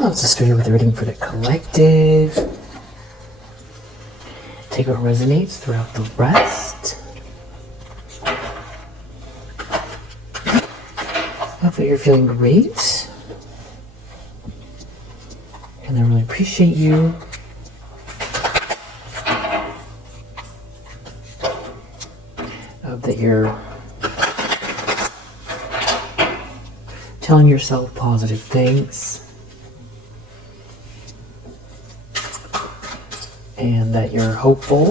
Let's just start with the reading for the collective. Take what resonates throughout the rest. Hope that you're feeling great. And I really appreciate you. Hope that you're telling yourself positive things. And that you're hopeful.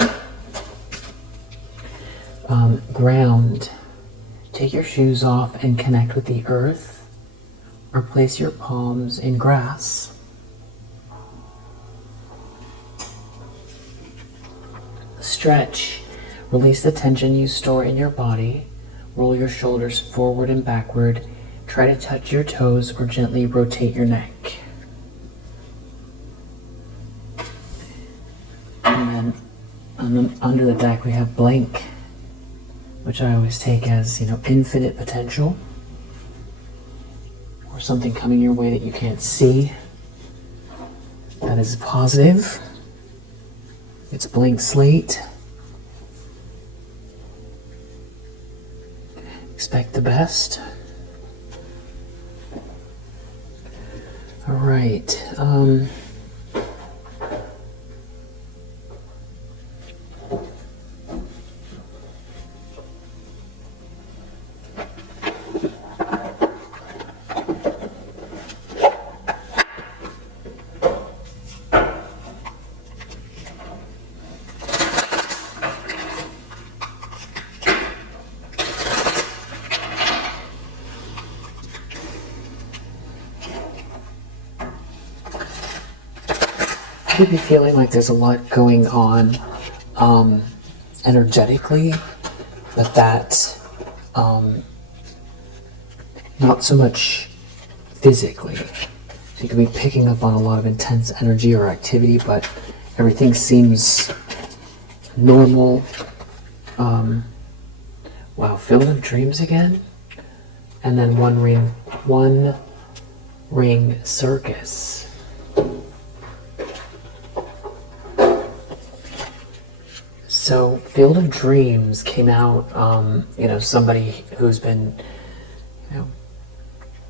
Ground. Take your shoes off and connect with the earth, or place your palms in grass. Stretch. Release the tension you store in your body. Roll your shoulders forward and backward. Try to touch your toes or gently rotate your neck. And then under the deck we have blank, which I always take as, infinite potential, or something coming your way that you can't see. That is positive. It's a blank slate. Expect the best. All right. Could be feeling like there's a lot going on energetically, but that not so much physically. So you could be picking up on a lot of intense energy or activity, but everything seems normal. Wow, Field of Dreams again, and then one ring circus. So, Field of Dreams came out, somebody who's been,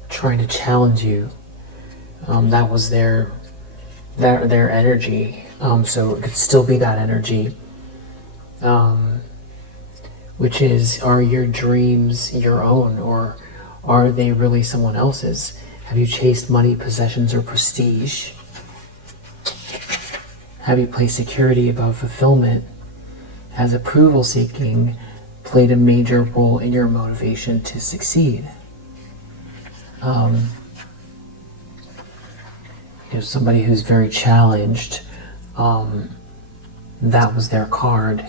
trying to challenge you. That was their energy. So it could still be that energy. Which is, are your dreams your own, or are they really someone else's? Have you chased money, possessions, or prestige? Have you placed security above fulfillment? Has approval seeking played a major role in your motivation to succeed? Somebody who's very challenged, that was their card.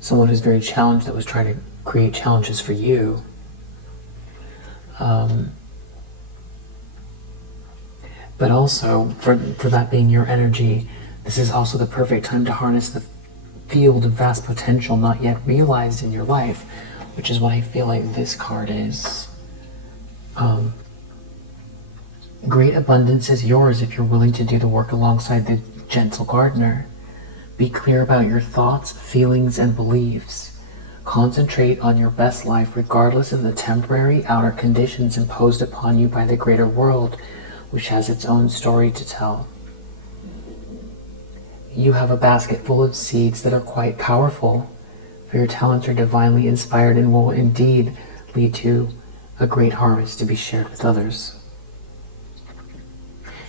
Someone who's very challenged that was trying to create challenges for you. But also, for that being your energy, this is also the perfect time to harness the field of vast potential not yet realized in your life, which is what I feel like this card is. Great abundance is yours if you're willing to do the work alongside the gentle gardener. Be clear about your thoughts, feelings, and beliefs. Concentrate on your best life regardless of the temporary outer conditions imposed upon you by the greater world, which has its own story to tell. You have a basket full of seeds that are quite powerful, for your talents are divinely inspired and will indeed lead to a great harvest to be shared with others.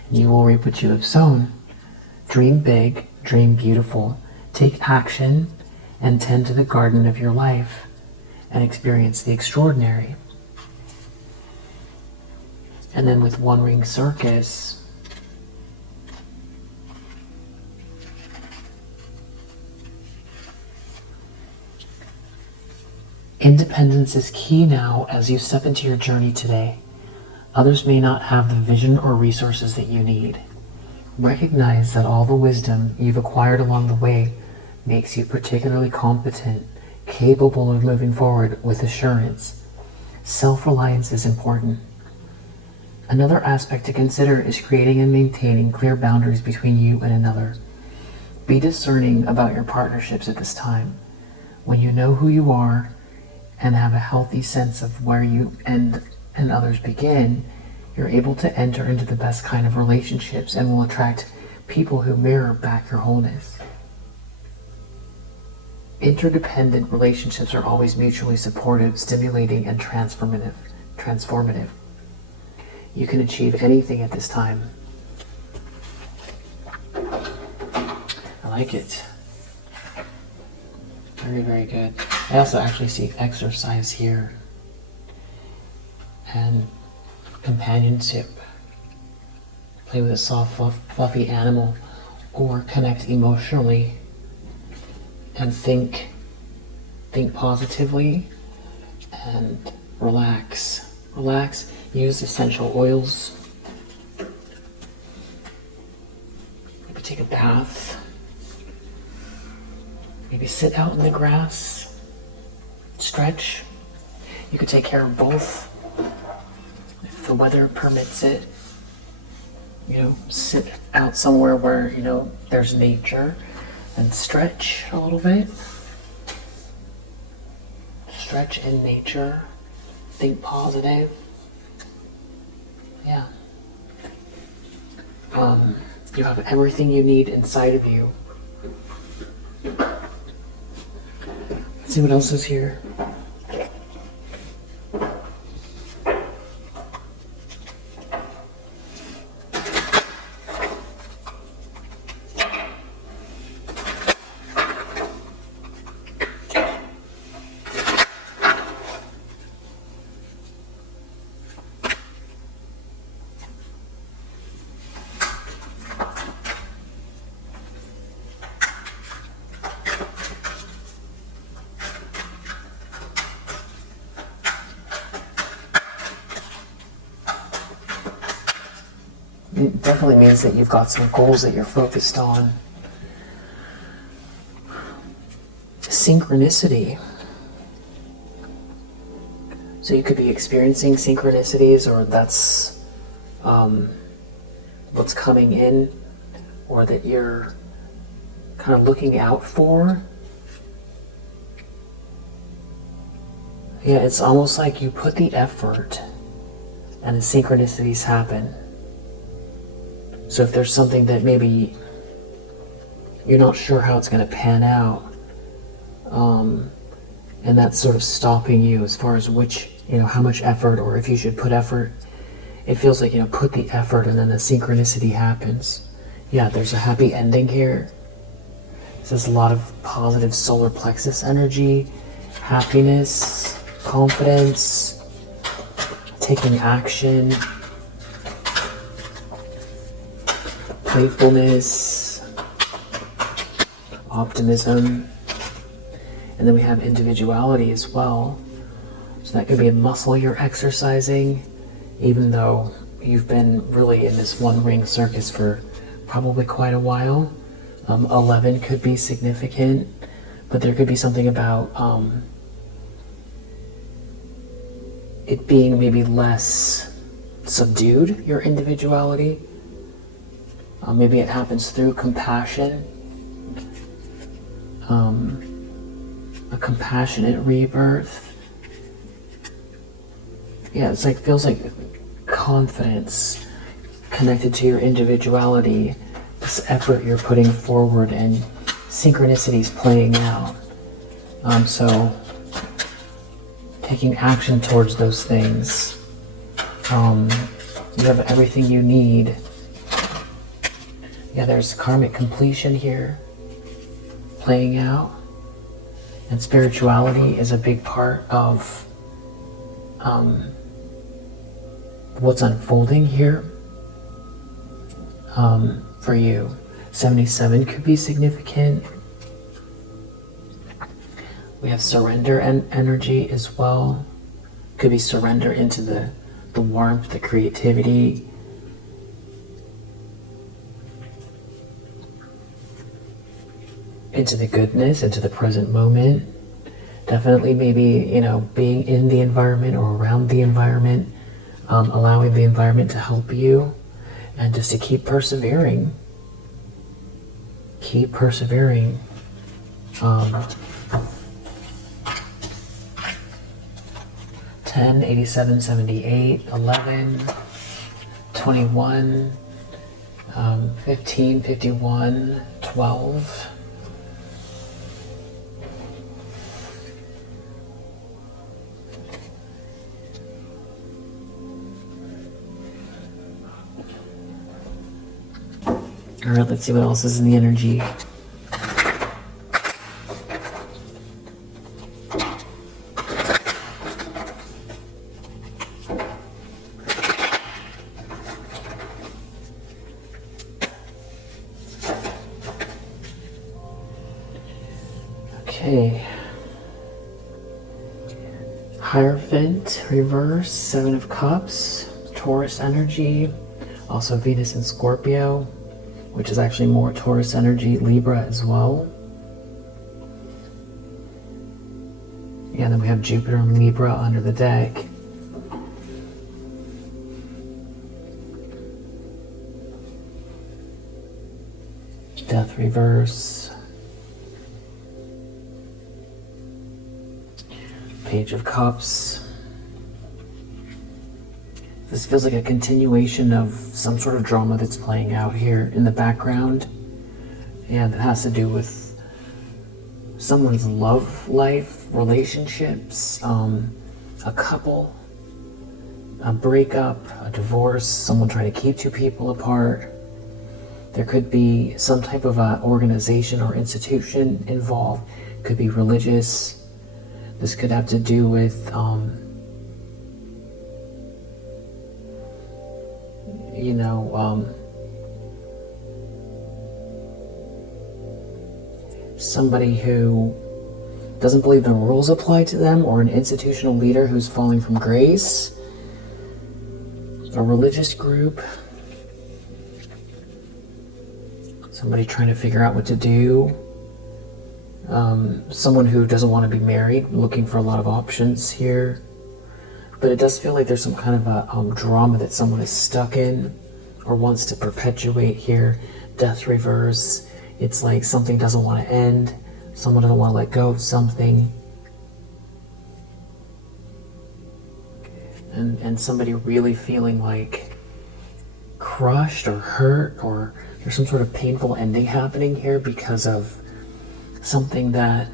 And you will reap what you have sown. Dream big, dream beautiful, take action, and tend to the garden of your life, and experience the extraordinary. And then with One Ring Circus, independence is key now as you step into your journey today. Others may not have the vision or resources that you need. Recognize that all the wisdom you've acquired along the way makes you particularly competent, capable of moving forward with assurance. Self-reliance is important. Another aspect to consider is creating and maintaining clear boundaries between you and another. Be discerning about your partnerships at this time. When you know who you are and have a healthy sense of where you end and others begin, you're able to enter into the best kind of relationships and will attract people who mirror back your wholeness. Interdependent relationships are always mutually supportive, stimulating, and transformative. You can achieve anything at this time. I like it. Very, very good. I also actually see exercise here. And companionship. Play with a soft, fluffy animal, or connect emotionally and think positively and relax. Use essential oils. Maybe take a bath. Maybe sit out in the grass. Stretch. You could take care of both if the weather permits it. Sit out somewhere where, there's nature and stretch a little bit. Stretch in nature. Think positive. Yeah. You have everything you need inside of you. Let's see what else is here. It definitely means that you've got some goals that you're focused on. Synchronicity. So you could be experiencing synchronicities, or that's what's coming in, or that you're kind of looking out for. Yeah, it's almost like you put the effort and the synchronicities happen. So if there's something that maybe you're not sure how it's going to pan out, and that's sort of stopping you as far as how much effort, or if you should put effort, it feels like, put the effort and then the synchronicity happens. Yeah, there's a happy ending here. This is a lot of positive solar plexus energy, happiness, confidence, taking action, playfulness, optimism, and then we have individuality as well. So that could be a muscle you're exercising, even though you've been really in this one ring circus for probably quite a while. 11 could be significant, but there could be something about it being maybe less subdued, your individuality. Maybe it happens through compassion, a compassionate rebirth. Yeah, feels like confidence connected to your individuality, this effort you're putting forward, and synchronicities playing out. So taking action towards those things. You have everything you need. Yeah, there's karmic completion here playing out, and spirituality is a big part of what's unfolding here for you. 77 could be significant. We have surrender and energy as well. Could be surrender into the warmth, the creativity, into the goodness, into the present moment. Definitely maybe, being in the environment or around the environment allowing the environment to help you, and just to keep persevering. Keep persevering. 10, 87, 78, 11, 21, 15, 51, 12. All right, let's see what else is in the energy. Okay. Hierophant, reverse, 7 of Cups, Taurus energy, also Venus and Scorpio, which is actually more Taurus energy, Libra as well. Yeah, then we have Jupiter and Libra under the deck. Death reverse. Page of Cups. This feels like a continuation of some sort of drama that's playing out here in the background. And it has to do with someone's love life, relationships, a couple, a breakup, a divorce, someone trying to keep two people apart. There could be some type of organization or institution involved. Could be religious. This could have to do with somebody who doesn't believe the rules apply to them, or an institutional leader who's falling from grace, a religious group, somebody trying to figure out what to do, someone who doesn't want to be married, looking for a lot of options here. But it does feel like there's some kind of a drama that someone is stuck in or wants to perpetuate here. Death reverse. It's like something doesn't want to end. Someone doesn't want to let go of something. And somebody really feeling like crushed or hurt, or there's some sort of painful ending happening here because of something that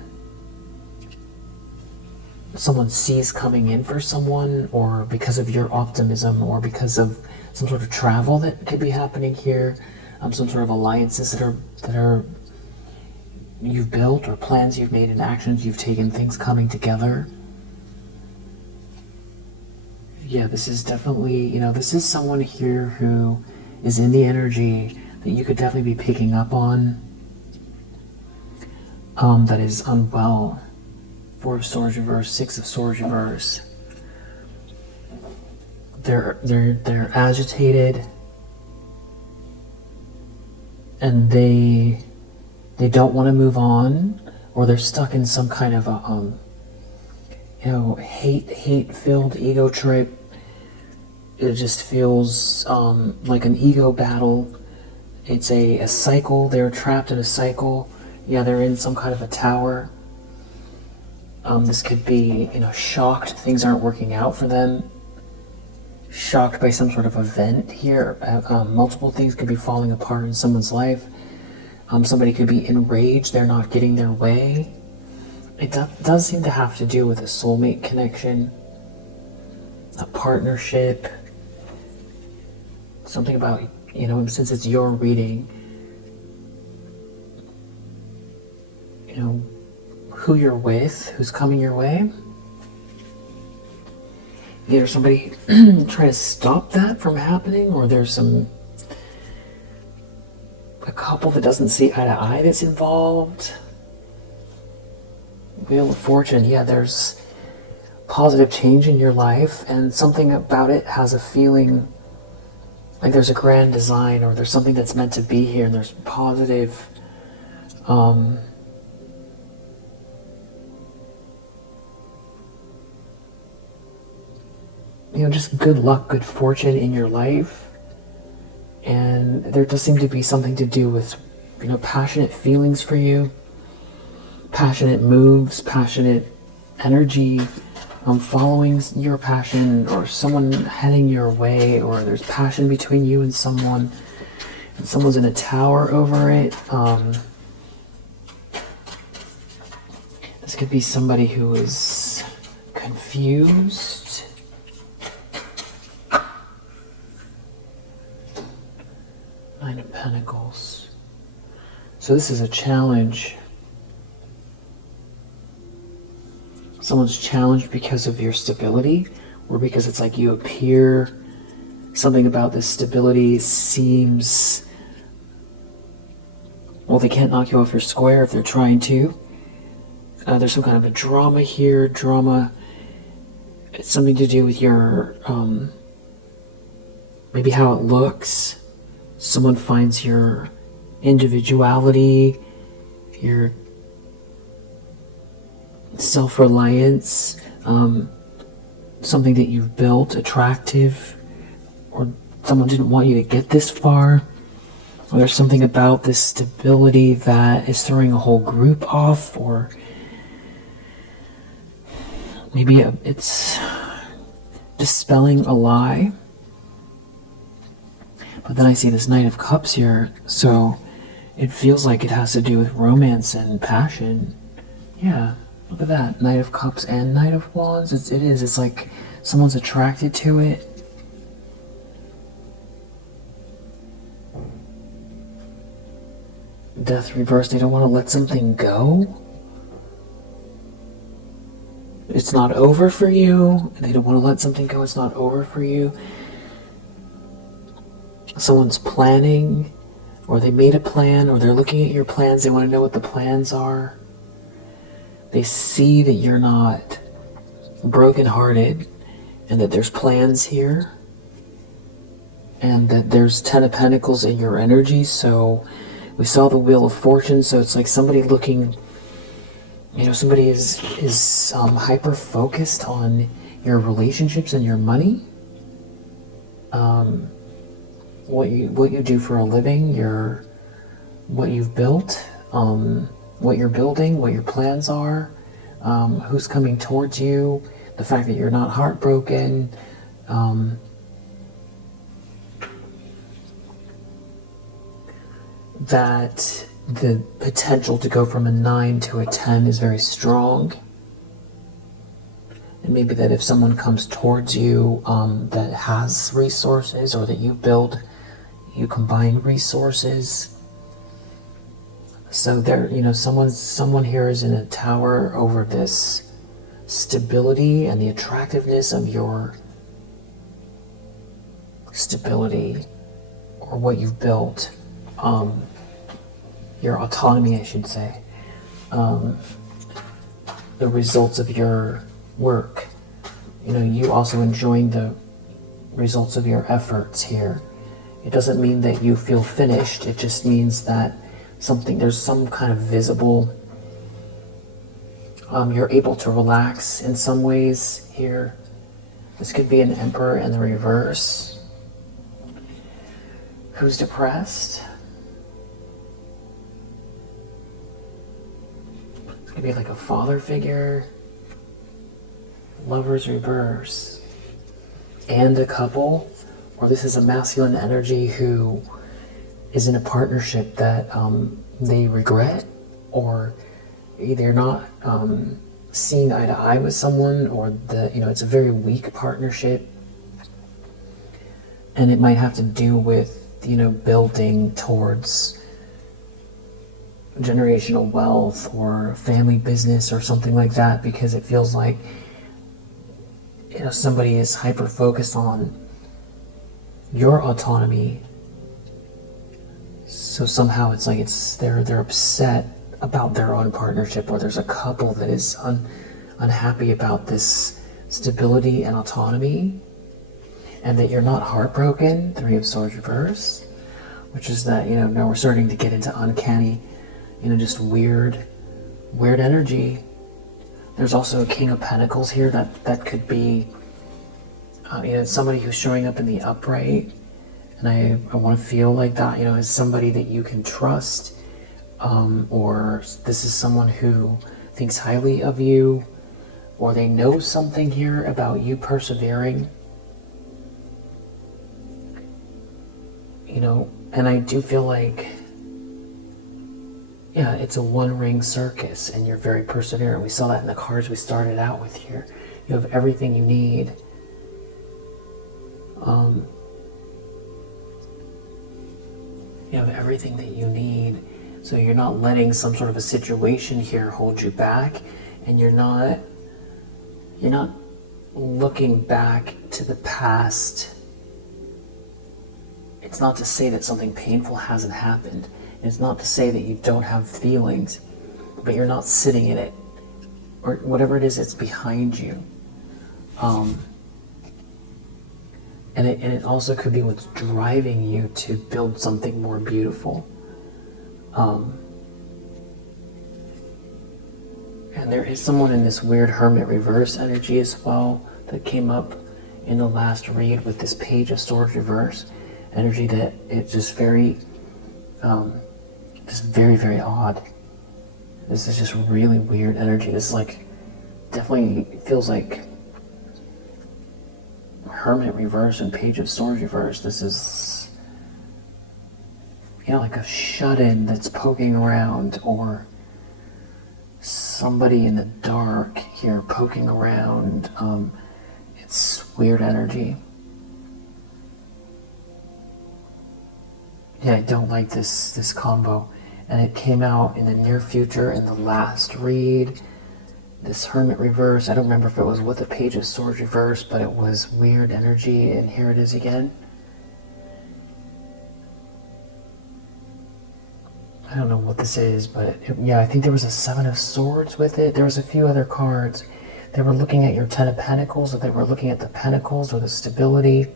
someone sees coming in for someone, or because of your optimism, or because of some sort of travel that could be happening here, some sort of alliances that are you've built, or plans you've made and actions you've taken, things coming together. Yeah, this is definitely, this is someone here who is in the energy that you could definitely be picking up on, that is unwell. 4 of Swords reverse, 6 of Swords reverse. They're agitated, and they don't want to move on, or they're stuck in some kind of a hate-filled ego trip. It just feels like an ego battle. It's a cycle. They're trapped in a cycle. Yeah, they're in some kind of a tower. This could be, shocked things aren't working out for them. Shocked by some sort of event here. Multiple things could be falling apart in someone's life. Somebody could be enraged they're not getting their way. It does seem to have to do with a soulmate connection, a partnership, something about, since it's your reading, who you're with, who's coming your way. Either somebody trying to stop that from happening, or there's a couple that doesn't see eye to eye that's involved. Wheel of Fortune, yeah, there's positive change in your life, and something about it has a feeling like there's a grand design, or there's something that's meant to be here, and there's positive just good luck, good fortune in your life. And there does seem to be something to do with, passionate feelings for you, passionate moves, passionate energy, following your passion, or someone heading your way, or there's passion between you and someone's in a tower over it. This could be somebody who is confused. Nine of Pentacles. So this is a challenge. Someone's challenged because of your stability, or because it's like you appear, something about this stability seems, well, they can't knock you off your square if they're trying to. There's some kind of a drama here. It's something to do with your, maybe how it looks. Someone finds your individuality, your self-reliance, something that you've built attractive, or someone didn't want you to get this far, or there's something about this stability that is throwing a whole group off, or maybe it's dispelling a lie. But then I see this Knight of Cups here, so it feels like it has to do with romance and passion. Yeah, look at that. Knight of Cups and Knight of Wands. It is. It's like someone's attracted to it. Death reversed. They don't want to let something go. It's not over for you. They don't want to let something go. It's not over for you. Someone's planning, or they made a plan, or they're looking at your plans. They want to know what the plans are. They see that you're not brokenhearted, and that there's plans here, and that there's 10 of Pentacles in your energy. So we saw the Wheel of Fortune, so it's like somebody looking, somebody is hyper focused on your relationships and your money, what you do for a living, what you've built, what you're building, what your plans are, who's coming towards you, the fact that you're not heartbroken, that the potential to go from a 9 to a 10 is very strong. And maybe that if someone comes towards you that has resources, or that you combine resources. So there, someone here is in a tower over this stability and the attractiveness of your stability, or what you've built, your autonomy, I should say, the results of your work. You also enjoying the results of your efforts here. It doesn't mean that you feel finished. It just means that there's some kind of visible, you're able to relax in some ways here. This could be an Emperor in the reverse who's depressed. This could be like a father figure. Lovers reverse. And a couple, or this is a masculine energy who is in a partnership that they regret, or they're not seeing eye to eye with someone, or it's a very weak partnership, and it might have to do with building towards generational wealth or family business or something like that, because it feels like somebody is hyper focused on your autonomy. So somehow it's like they're upset about their own partnership, or there's a couple that is unhappy about this stability and autonomy, and that you're not heartbroken. 3 of Swords reverse, which is that now we're starting to get into uncanny, just weird energy. There's also a King of Pentacles here that could be It's somebody who's showing up in the upright, and I want to feel like that, is somebody that you can trust, or this is someone who thinks highly of you, or they know something here about you persevering, and I do feel like, yeah, it's a one-ring circus, and you're very perseverant. We saw that in the cards we started out with here. You have everything you need. You have everything that you need, so you're not letting some sort of a situation here hold you back, and you're not looking back to the past. It's not to say that something painful hasn't happened. It's not to say that you don't have feelings, but you're not sitting in it, or whatever it is that's behind you. And it also could be what's driving you to build something more beautiful. And there is someone in this weird Hermit reverse energy as well that came up in the last read with this Page of Swords reverse energy, that it's just very, very odd. This is just really weird energy. This is like, definitely feels like Hermit reverse and Page of Swords reverse. This is, like a shut-in that's poking around, or somebody in the dark here poking around. It's weird energy. Yeah, I don't like this combo. And it came out in the near future in the last read. This Hermit reverse, I don't remember if it was with the Page of Swords reverse, but it was weird energy, and here it is again. I don't know what this is, but yeah, I think there was a Seven of Swords with it. There was a few other cards. They were looking at your Ten of Pentacles, or they were looking at the Pentacles, or the stability.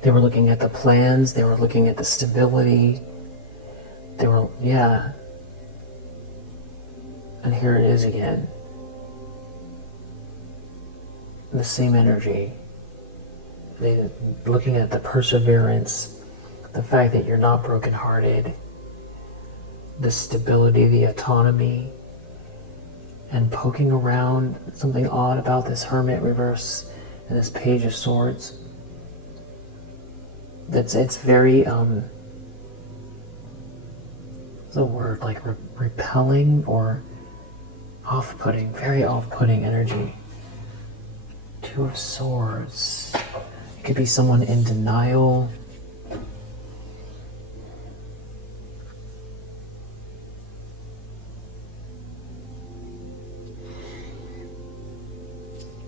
They were looking at the plans. They were looking at the stability. They were, yeah. And here it is again. The same energy. They're looking at the perseverance, the fact that you're not brokenhearted, the stability, the autonomy, and poking around. Something odd about this Hermit reverse and this Page of Swords. It's very, what's the word, like repelling or off-putting, very off-putting energy. Two of Swords. It could be someone in denial.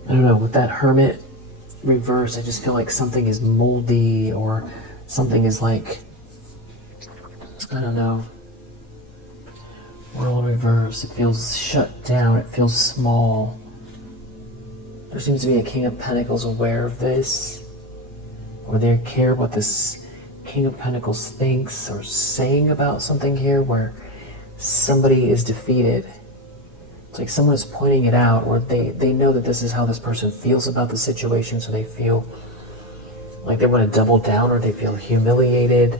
I don't know, with that Hermit reverse, I just feel like something is moldy, or something is like, I don't know. World reverse, it feels shut down, it feels small. There seems to be a King of Pentacles aware of this, or they care what this King of Pentacles thinks or saying about something here, where somebody is defeated. It's like someone is pointing it out, or they know that this is how this person feels about the situation, so they feel like they want to double down, or they feel humiliated.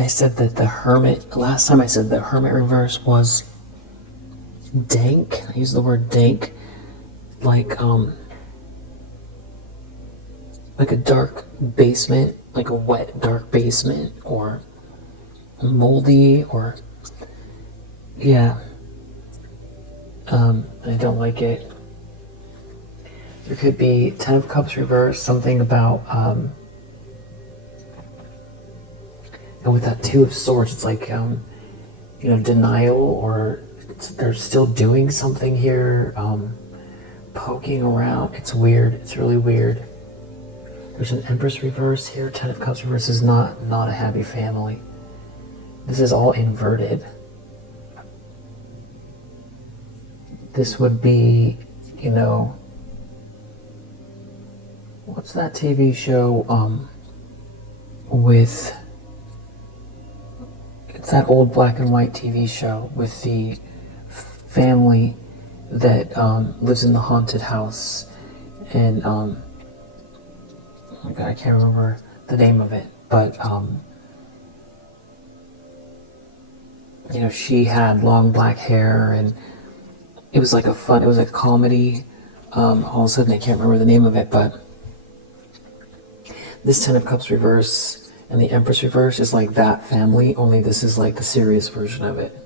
I said that the Hermit, last time I said the Hermit reverse was dank. I used the word dank, like a dark basement, like a wet dark basement, or moldy, or yeah. I don't like it. There could be Ten of Cups reverse, something about and with that Two of Swords, it's like, denial, or they're still doing something here, poking around. It's weird. It's really weird. There's an Empress reverse here. Ten of Cups reverse is not a happy family. This is all inverted. this would be, you know, what's that TV show with, it's that old black and white TV show with the family that lives in the haunted house, and oh my god, I can't remember the name of it, but you know, she had long black hair, and it was like it was like a comedy. All of a sudden I can't remember the name of it, but this Ten of Cups reverse and the Empress reverse is like that family, only this is like the serious version of it.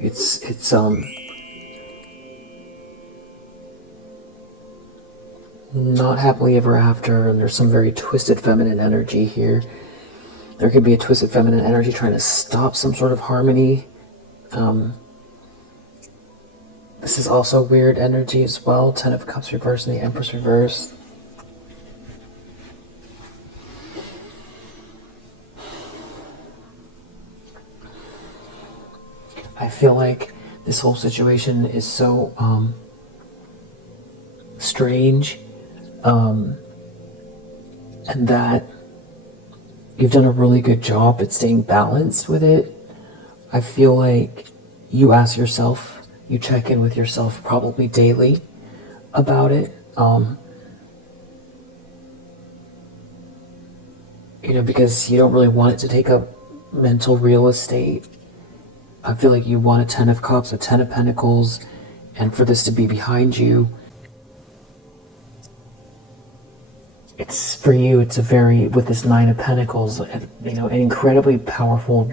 It's not happily ever after, and there's some very twisted feminine energy here. There could be a twisted feminine energy trying to stop some sort of harmony. This is also weird energy as well. Ten of Cups reverse and the Empress reverse. I feel like this whole situation is so strange, and that you've done a really good job at staying balanced with it. I feel like you ask yourself, you check in with yourself probably daily about it. You know, because you don't really want it to take up mental real estate. I feel like you want a Ten of Cups, a Ten of Pentacles, and for this to be behind you. It's for you, it's a very, with this Nine of Pentacles, you know, an incredibly powerful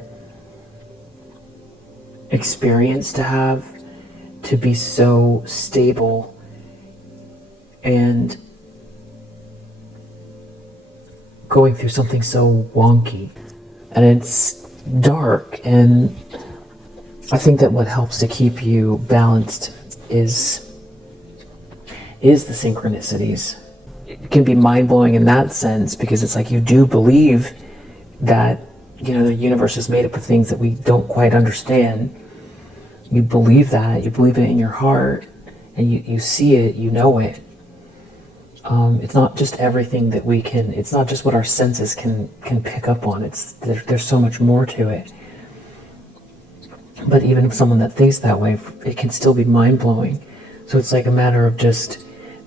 experience to have, to be so stable and going through something so wonky. And it's dark, and I think that what helps to keep you balanced is the synchronicities. It can be mind-blowing in that sense, because it's like you do believe that, you know, the universe is made up of things that we don't quite understand. You believe that, you believe it in your heart, and you see it, you know it. It's not just everything that we can, it's not just what our senses can pick up on. There's so much more to it. But even if someone that thinks that way, it can still be mind-blowing. So it's like a matter of just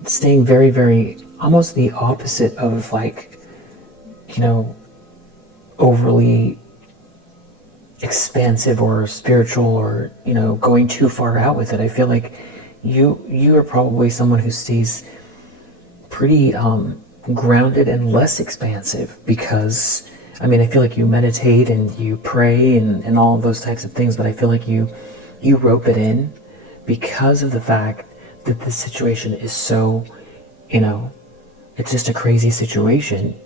staying very, very, almost the opposite of, like, you know, overly expansive or spiritual, or, you know, going too far out with it. I feel like you are probably someone who stays pretty grounded and less expansive, because I mean, I feel like you meditate and you pray and all of those types of things, but I feel like you rope it in because of the fact that this situation is so, you know, it's just a crazy situation.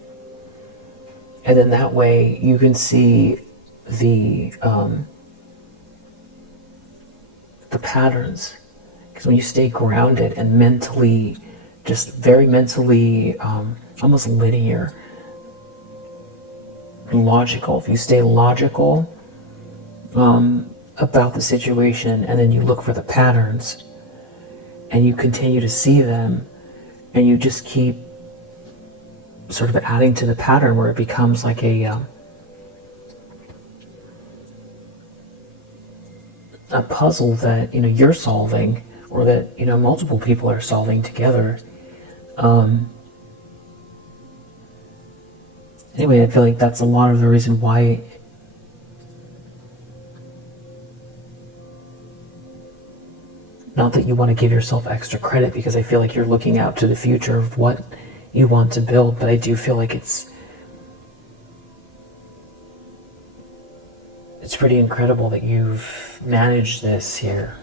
And then that way you can see the patterns. Because when you stay grounded and mentally, just very mentally, almost linear, logical, if you stay logical about the situation, and then you look for the patterns and you continue to see them, and you just keep sort of adding to the pattern where it becomes like a puzzle that, you know, you're solving, or that, you know, multiple people are solving together. Anyway, I feel like that's a lot of the reason why not that you want to give yourself extra credit, because I feel like you're looking out to the future of what you want to build, but I do feel like it's pretty incredible that you've managed this here.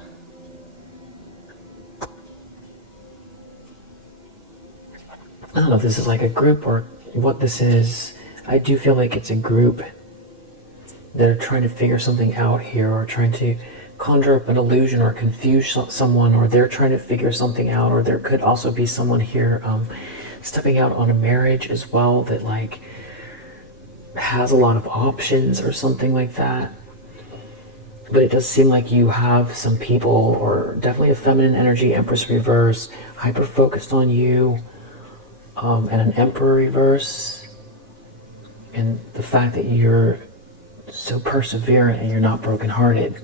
I don't know if this is like a group or what this is. I do feel like it's a group that are trying to figure something out here, or trying to conjure up an illusion or confuse someone, or they're trying to figure something out, or there could also be someone here stepping out on a marriage as well that like has a lot of options or something like that. But it does seem like you have some people, or definitely a feminine energy, Empress reverse, hyper focused on you, and an Emperor reverse. And the fact that you're so perseverant and you're not brokenhearted.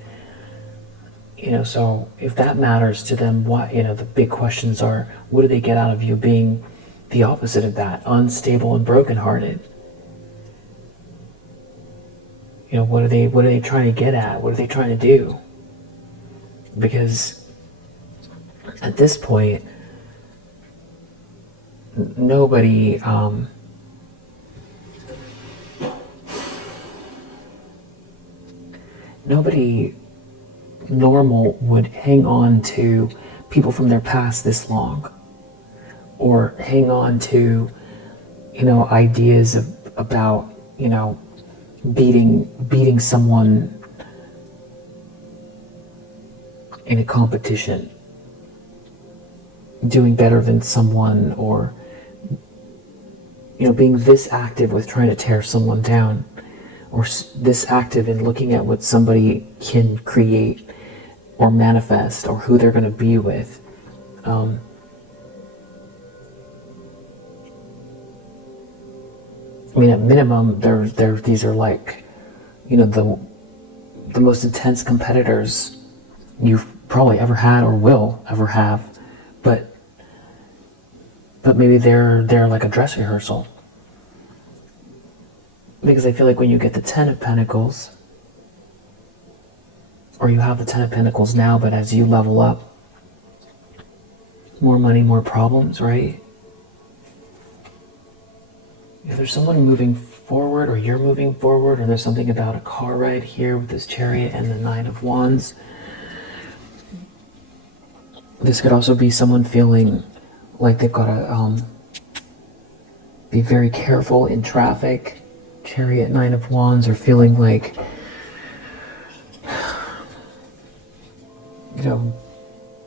So if that matters to them, what, the big questions are, what do they get out of you being the opposite of that, unstable and brokenhearted? What are they trying to get at? What are they trying to do? Because at this point, nobody normal would hang on to people from their past this long, or hang on to ideas about beating someone in a competition, doing better than someone, or being this active with trying to tear someone down, or this active in looking at what somebody can create or manifest, or who they're going to be with. At minimum, these are like, the most intense competitors you've probably ever had or will ever have, but maybe they're like a dress rehearsal. Because I feel like when you get the Ten of Pentacles, or you have the Ten of Pentacles now, but as you level up, more money, more problems, right? If there's someone moving forward, or you're moving forward, or there's something about a car ride here with this Chariot and the Nine of Wands, this could also be someone feeling like they've got to be very careful in traffic. Chariot, Nine of Wands, or feeling like,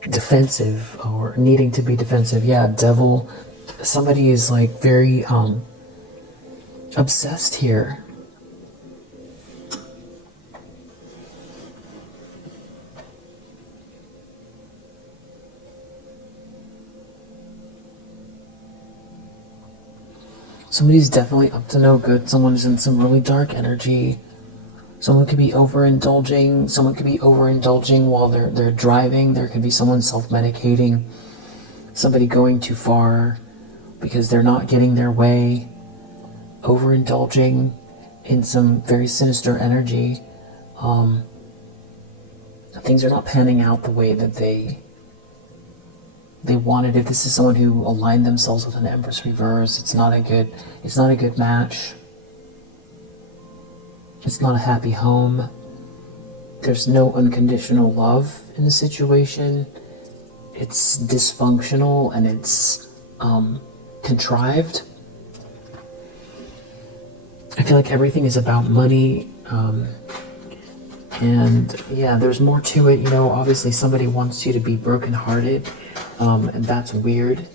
defensive, or needing to be defensive. Yeah, Devil. Somebody is like very obsessed here. Somebody's definitely up to no good. Someone's in some really dark energy. Someone could be overindulging. Someone could be overindulging while they're driving. There could be someone self-medicating. Somebody going too far because they're not getting their way. Overindulging in some very sinister energy. Things are not panning out the way that they wanted. If this is someone who aligned themselves with an Empress reverse, it's not a good match. It's not a happy home. There's no unconditional love in the situation. It's dysfunctional, and it's contrived. I feel like everything is about money, and yeah, there's more to it. Obviously somebody wants you to be brokenhearted, and that's weird.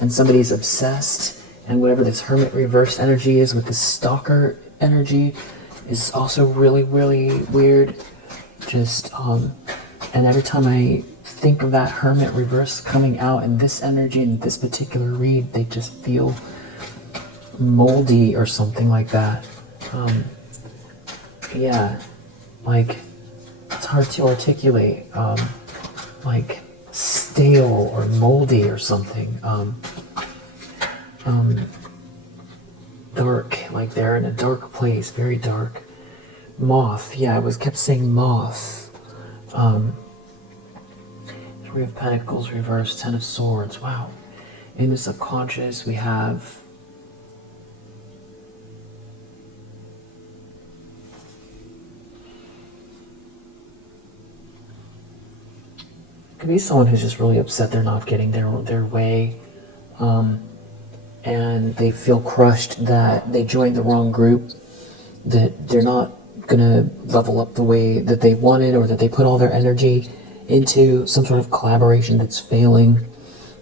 And somebody's obsessed, and whatever this Hermit reverse energy is with the Stalker energy is also really, really weird. And every time I think of that Hermit reverse coming out in this energy, in this particular read, they just feel moldy or something like that. Yeah, like, it's hard to articulate, like stale or moldy or something. Dark, like they're in a dark place, very dark. Moth, yeah, kept saying moth. Three of Pentacles reversed, Ten of Swords, wow. In the subconscious, we have could be someone who's just really upset they're not getting their way, and they feel crushed that they joined the wrong group, that they're not gonna level up the way that they wanted, or that they put all their energy into some sort of collaboration that's failing.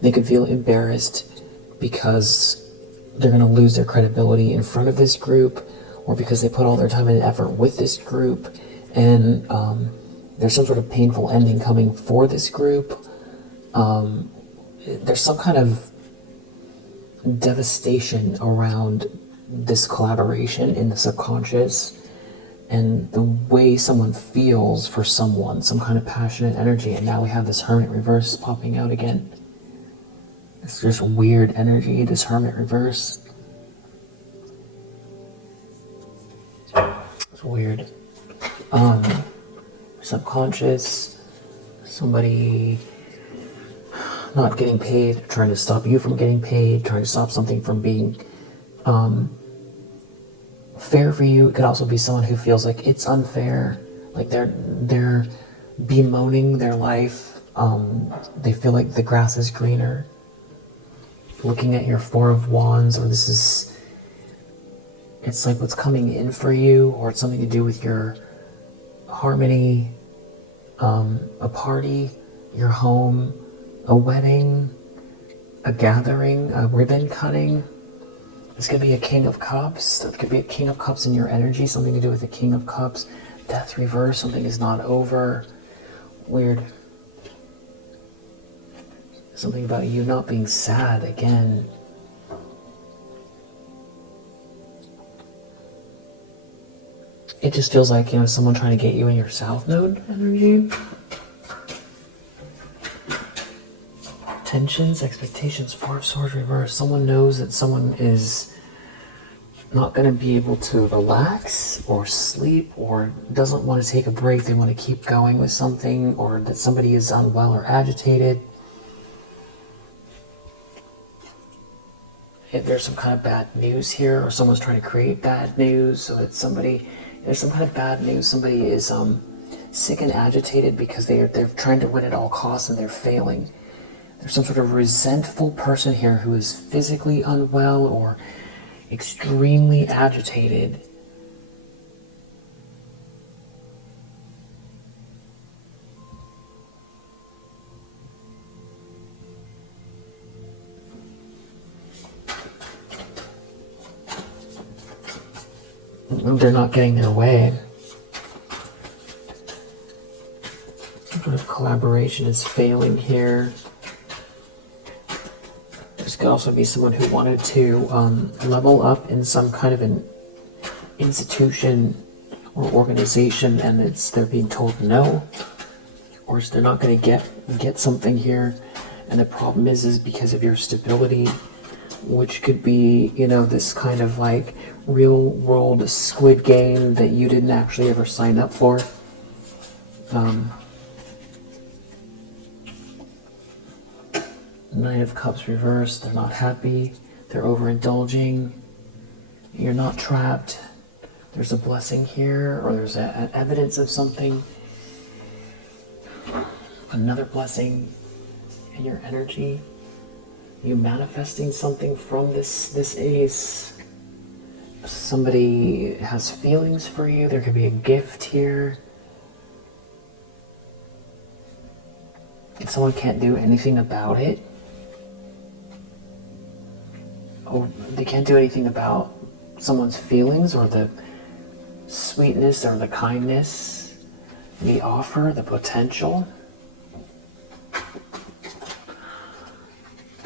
They could feel embarrassed because they're gonna lose their credibility in front of this group, or because they put all their time and effort with this group, and there's some sort of painful ending coming for this group. There's some kind of devastation around this collaboration in the subconscious, and the way someone feels for someone, some kind of passionate energy. And now we have this Hermit reverse popping out again. It's just weird energy, this Hermit reverse. It's weird. Subconscious, somebody not getting paid, trying to stop you from getting paid, trying to stop something from being fair for you. It could also be someone who feels like it's unfair, like they're bemoaning their life. They feel like the grass is greener. Looking at your Four of Wands, or it's like what's coming in for you, or it's something to do with your harmony, a party, your home, a wedding, a gathering, a ribbon cutting. This could be a King of Cups. That could be a King of Cups in your energy, something to do with the King of Cups. Death reverse, something is not over. Weird. Something about you not being sad again. It just feels like, someone trying to get you in your South Node energy. Tensions, expectations, Four of Swords reverse. Someone knows that someone is not going to be able to relax or sleep, or doesn't want to take a break. They want to keep going with something, or that somebody is unwell or agitated. If there's some kind of bad news here, or someone's trying to create bad news, so that there's some kind of bad news. Somebody is sick and agitated because they're trying to win at all costs and they're failing. There's some sort of resentful person here who is physically unwell or extremely agitated. They're not getting their way. Some sort of collaboration is failing here. This could also be someone who wanted to level up in some kind of an institution or organization, and they're being told no, or they're not going to get something here, and the problem is because of your stability, which could be this kind of like real world Squid Game that you didn't actually ever sign up for. Nine of Cups reversed. They're not happy. They're overindulging. You're not trapped. There's a blessing here, or there's an evidence of something. Another blessing in your energy. You manifesting something from this ace. Somebody has feelings for you. There could be a gift here. And someone can't do anything about it. Or they can't do anything about someone's feelings, or the sweetness, or the kindness, the offer, the potential.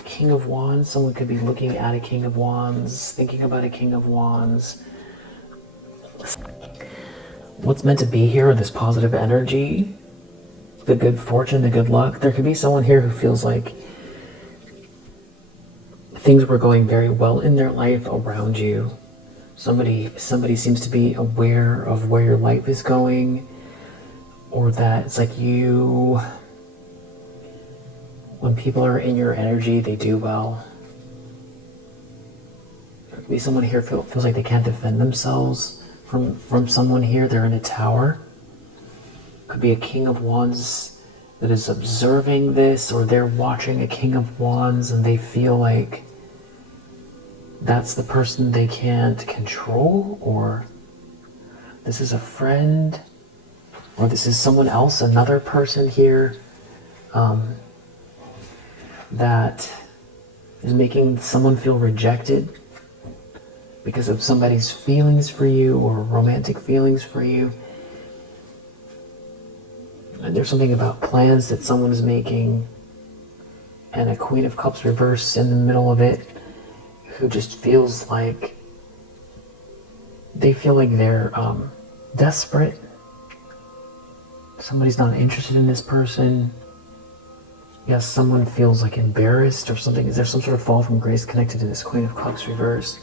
King of Wands, someone could be looking at a King of Wands, thinking about a King of Wands. What's meant to be here, this positive energy, the good fortune, the good luck. There could be someone here who feels like things were going very well in their life around you. Somebody seems to be aware of where your life is going, or that it's like when people are in your energy, they do well. There could be someone here feels like they can't defend themselves from someone here. They're in a tower. Could be a King of Wands that is observing this, or they're watching a King of Wands and they feel like that's the person they can't control, or this is a friend, or this is someone else, another person here that is making someone feel rejected because of somebody's feelings for you, or romantic feelings for you. There's something about plans that someone is making, and a Queen of Cups reverse in the middle of it, who just feels like they feel like they're desperate. Somebody's not interested in this person. Yes, someone feels like embarrassed or something. Is there some sort of fall from grace connected to this Queen of Cups reverse?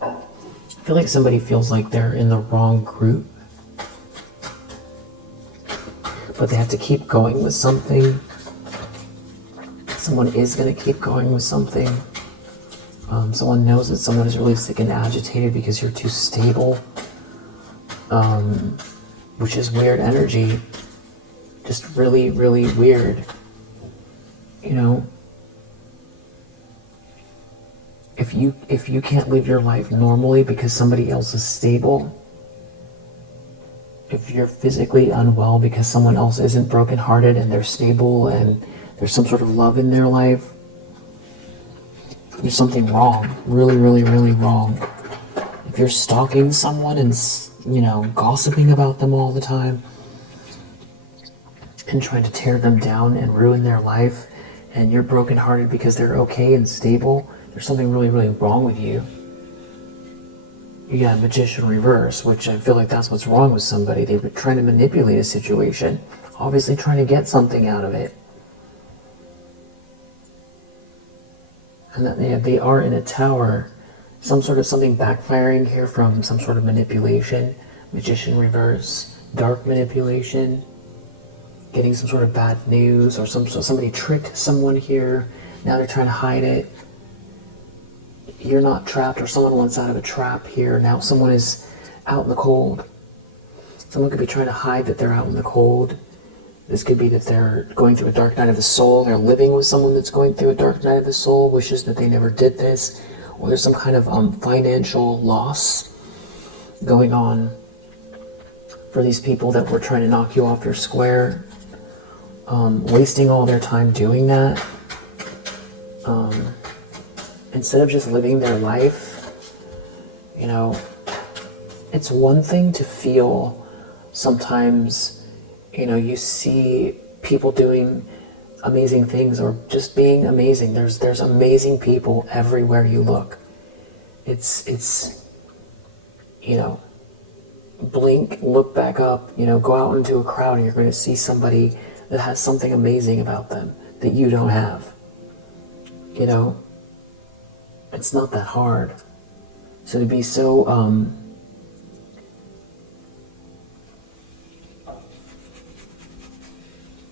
I feel like somebody feels like they're in the wrong group, but they have to keep going with something. Someone is going to keep going with something. Someone knows that someone is really sick and agitated because you're too stable, which is weird energy. Just really, really weird. You know, if you can't live your life normally because somebody else is stable, if you're physically unwell because someone else isn't brokenhearted and they're stable and there's some sort of love in their life, there's something wrong. Really, really, really wrong. If you're stalking someone and, you know, gossiping about them all the time and trying to tear them down and ruin their life, and you're brokenhearted because they're okay and stable, there's something really, really wrong with you. You got Magician reverse, which I feel like that's what's wrong with somebody. They've been trying to manipulate a situation, obviously trying to get something out of it. And that they are in a tower. Some sort of something backfiring here from some sort of manipulation. Magician reverse, dark manipulation, getting some sort of bad news, or somebody tricked someone here. Now they're trying to hide it. You're not trapped, or someone wants out of a trap here. Now someone is out in the cold. Someone could be trying to hide that they're out in the cold. This could be that they're going through a dark night of the soul. They're living with someone that's going through a dark night of the soul, wishes that they never did this. Or there's some kind of financial loss going on for these people that were trying to knock you off your square. Wasting all their time doing that. Instead of just living their life, you know, it's one thing to feel sometimes, you know, you see people doing amazing things or just being amazing. There's amazing people everywhere you look. It's you know, blink, look back up, you know, go out into a crowd and you're going to see somebody that has something amazing about them that you don't have. You know, it's not that hard. So to be so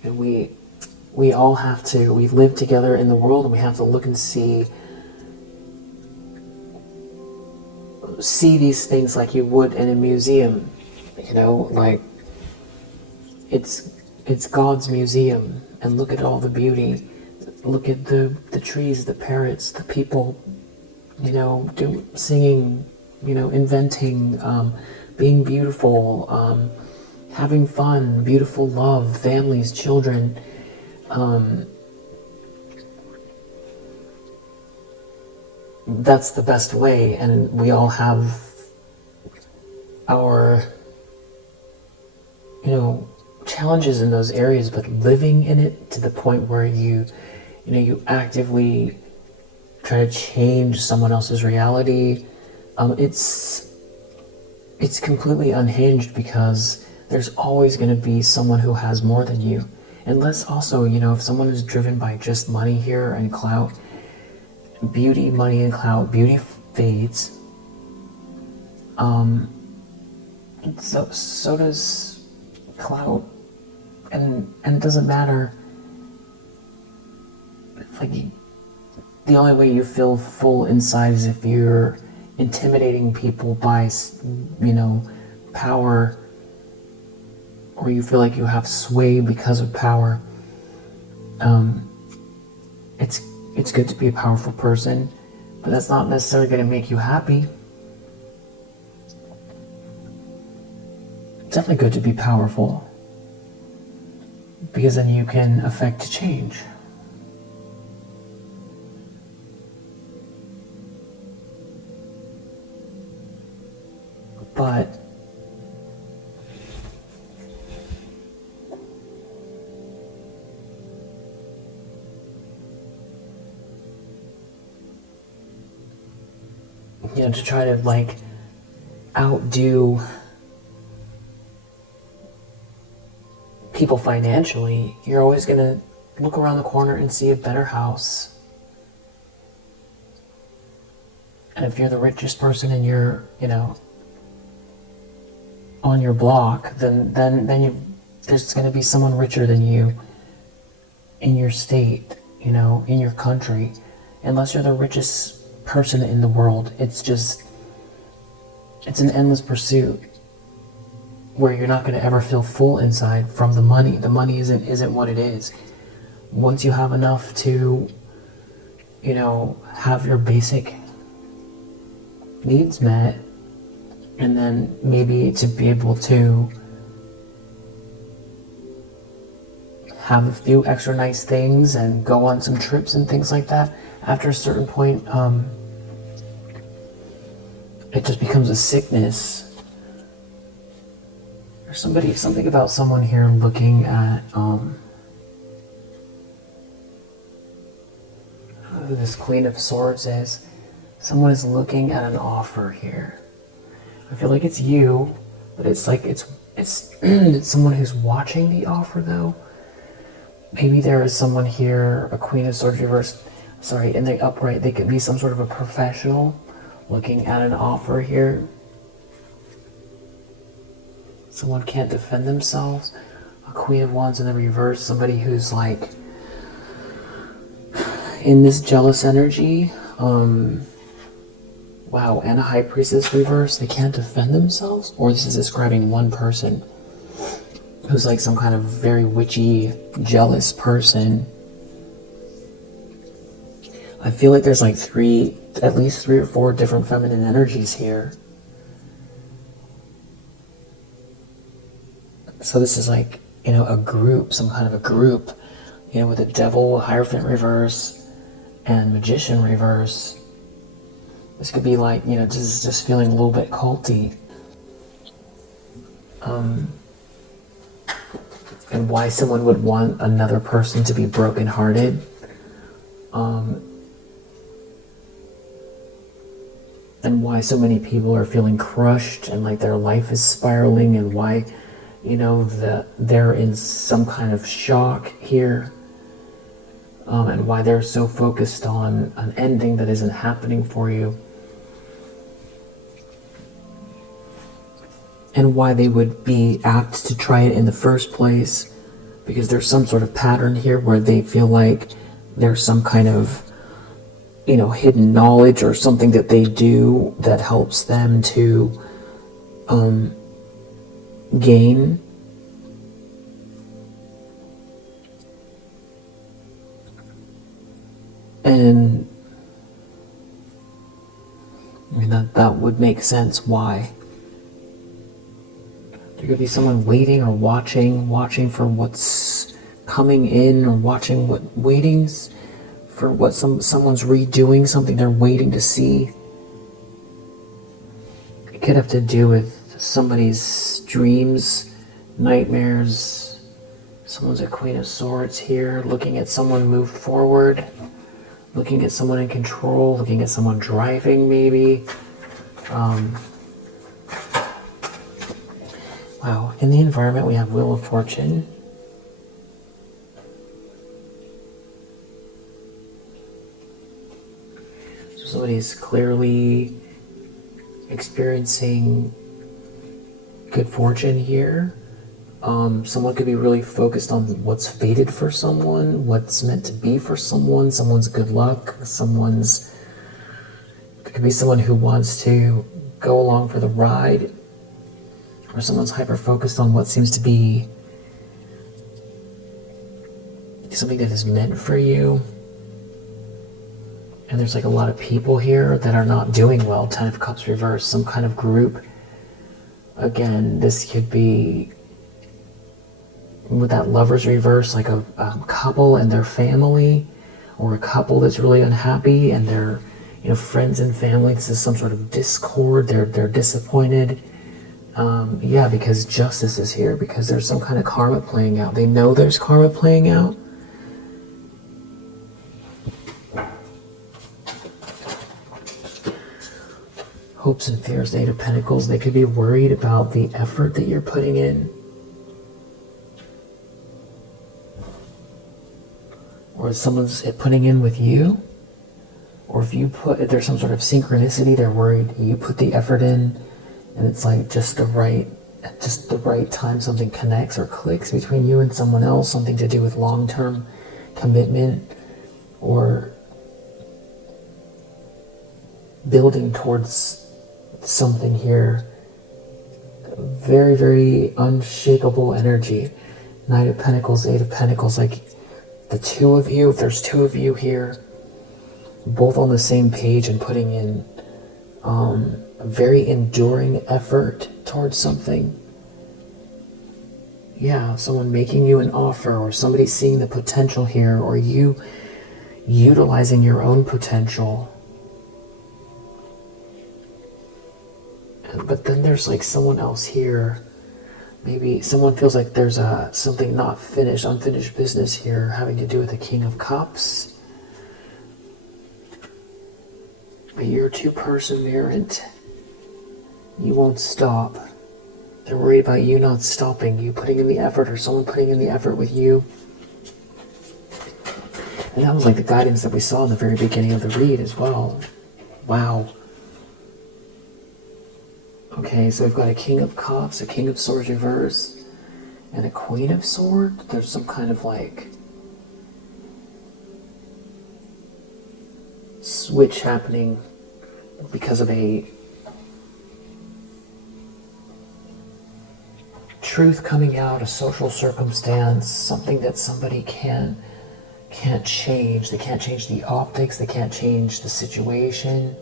and we all have to, we live together in the world, and we have to look and see these things like you would in a museum. You know, like it's God's museum, and look at all the beauty. Look at the trees, the parrots, the people, you know, singing, you know, inventing, being beautiful, having fun, beautiful love, families, children. That's the best way, and we all have our, you know, challenges in those areas, but living in it to the point where you actively try to change someone else's reality, it's completely unhinged, because there's always going to be someone who has more than you. Unless also, you know, if someone is driven by just money here and clout, beauty, money, and clout, beauty fades. So does clout, and it doesn't matter. It's like the only way you feel full inside is if you're intimidating people by, you know, power, or you feel like you have sway because of power. It's good to be a powerful person, but that's not necessarily going to make you happy. It's definitely good to be powerful, because then you can affect change. to try to like outdo people financially, you're always going to look around the corner and see a better house. And if you're the richest person in your, on your block, then there's going to be someone richer than you in your state, in your country. Unless you're the richest person in the world, it's an endless pursuit where you're not going to ever feel full inside from the money. The money isn't what it is. Once you have enough to, have your basic needs met, and then maybe to be able to have a few extra nice things and go on some trips and things like that, after a certain point, it just becomes a sickness. There's something about someone here looking at who this Queen of Swords is. Someone is looking at an offer here. I feel like it's you, but it's like it's someone who's watching the offer though. Maybe there is someone here, a Queen of Swords reversed, in the upright. They could be some sort of a professional looking at an offer here. Someone can't defend themselves. A Queen of Wands in the reverse, somebody who's like in this jealous energy. Wow, and a High Priestess reverse. They can't defend themselves? Or this is describing one person who's like some kind of very witchy, jealous person. I feel like there's like at least three or four different feminine energies here. So this is like, a group, some kind of a group, with a Devil, Hierophant reverse, and Magician reverse. This could be like, just feeling a little bit culty. And why someone would want another person to be brokenhearted. And why so many people are feeling crushed and like their life is spiraling, and why, they're in some kind of shock here. And why they're so focused on an ending that isn't happening for you. And why they would be apt to try it in the first place, because there's some sort of pattern here where they feel like there's some kind of, hidden knowledge or something that they do that helps them to gain. And that would make sense why. There could be someone waiting or watching for what's coming in, or waiting for what someone's redoing something they're waiting to see. It could have to do with somebody's dreams, nightmares. Someone's a Queen of Swords here, looking at someone move forward, looking at someone in control, looking at someone driving maybe. Wow, in the environment we have Wheel of Fortune. So somebody's clearly experiencing good fortune here. Someone could be really focused on what's fated for someone, what's meant to be for someone, someone's good luck, it could be someone who wants to go along for the ride, or someone's hyper-focused on what seems to be something that is meant for you. And there's like a lot of people here that are not doing well. 10 of Cups reversed, some kind of group. Again, this could be, with that Lovers reverse, like a couple and their family, or a couple that's really unhappy and their friends and family. This is some sort of discord. They're disappointed. Yeah, because justice is here, because there's some kind of karma playing out. They know there's karma playing out. Hopes and fears, Eight of Pentacles. They could be worried about the effort that you're putting in. Or someone's putting in with you. Or if there's some sort of synchronicity, they're worried you put the effort in and it's like just the right time something connects or clicks between you and someone else, something to do with long-term commitment or building towards something here. Very, very unshakable energy. Knight of Pentacles, Eight of Pentacles, like the two of you, if there's two of you here, both on the same page and putting in a very enduring effort towards something. Yeah, someone making you an offer, or somebody seeing the potential here, or you utilizing your own potential. But then there's like someone else here. Maybe someone feels like there's something not finished, unfinished business here having to do with the King of Cups. But you're too perseverant. You won't stop. They're worried about you not stopping, you putting in the effort, or someone putting in the effort with you. And that was like the guidance that we saw in the very beginning of the read as well. Wow. Okay, so we've got a King of Cups, a King of Swords reverse, and a Queen of Swords. There's some kind of like switch happening because of a truth coming out, a social circumstance, something that somebody can't change. They can't change the optics, they can't change the situation.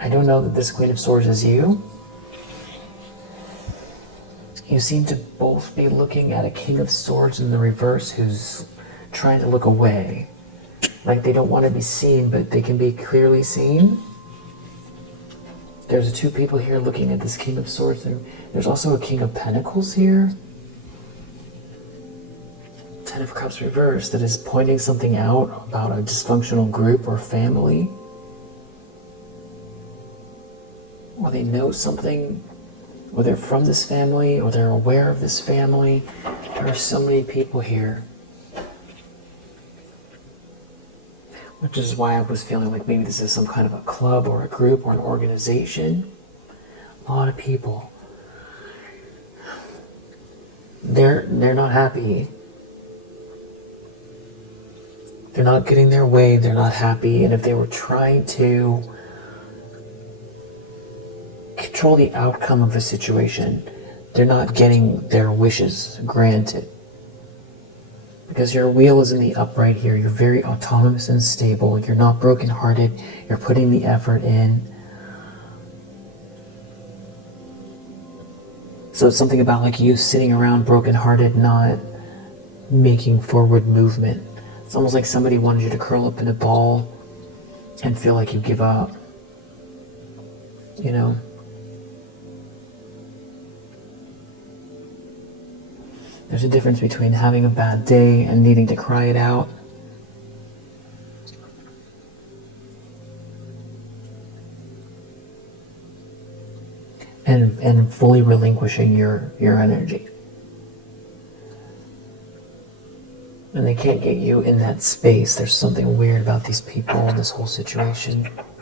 I don't know that this Queen of Swords is you. You seem to both be looking at a King of Swords in the reverse who's trying to look away. Like they don't want to be seen, but they can be clearly seen. There's two people here looking at this King of Swords. There's also a King of Pentacles here. Ten of Cups reversed that is pointing something out about a dysfunctional group or family. Or they know something, or they're from this family, or they're aware of this family. There are so many people here. Which is why I was feeling like maybe this is some kind of a club or a group or an organization. A lot of people. They're not happy. They're not getting their way, they're not happy, and if they were trying to control the outcome of a situation, they're not getting their wishes granted. Because your wheel is in the upright here, you're very autonomous and stable, you're not brokenhearted, you're putting the effort in. So it's something about like you sitting around brokenhearted, not making forward movement. It's almost like somebody wanted you to curl up in a ball and feel like you give up. You know? There's a difference between having a bad day and needing to cry it out. And fully relinquishing your energy. And they can't get you in that space. There's something weird about these people and this whole situation.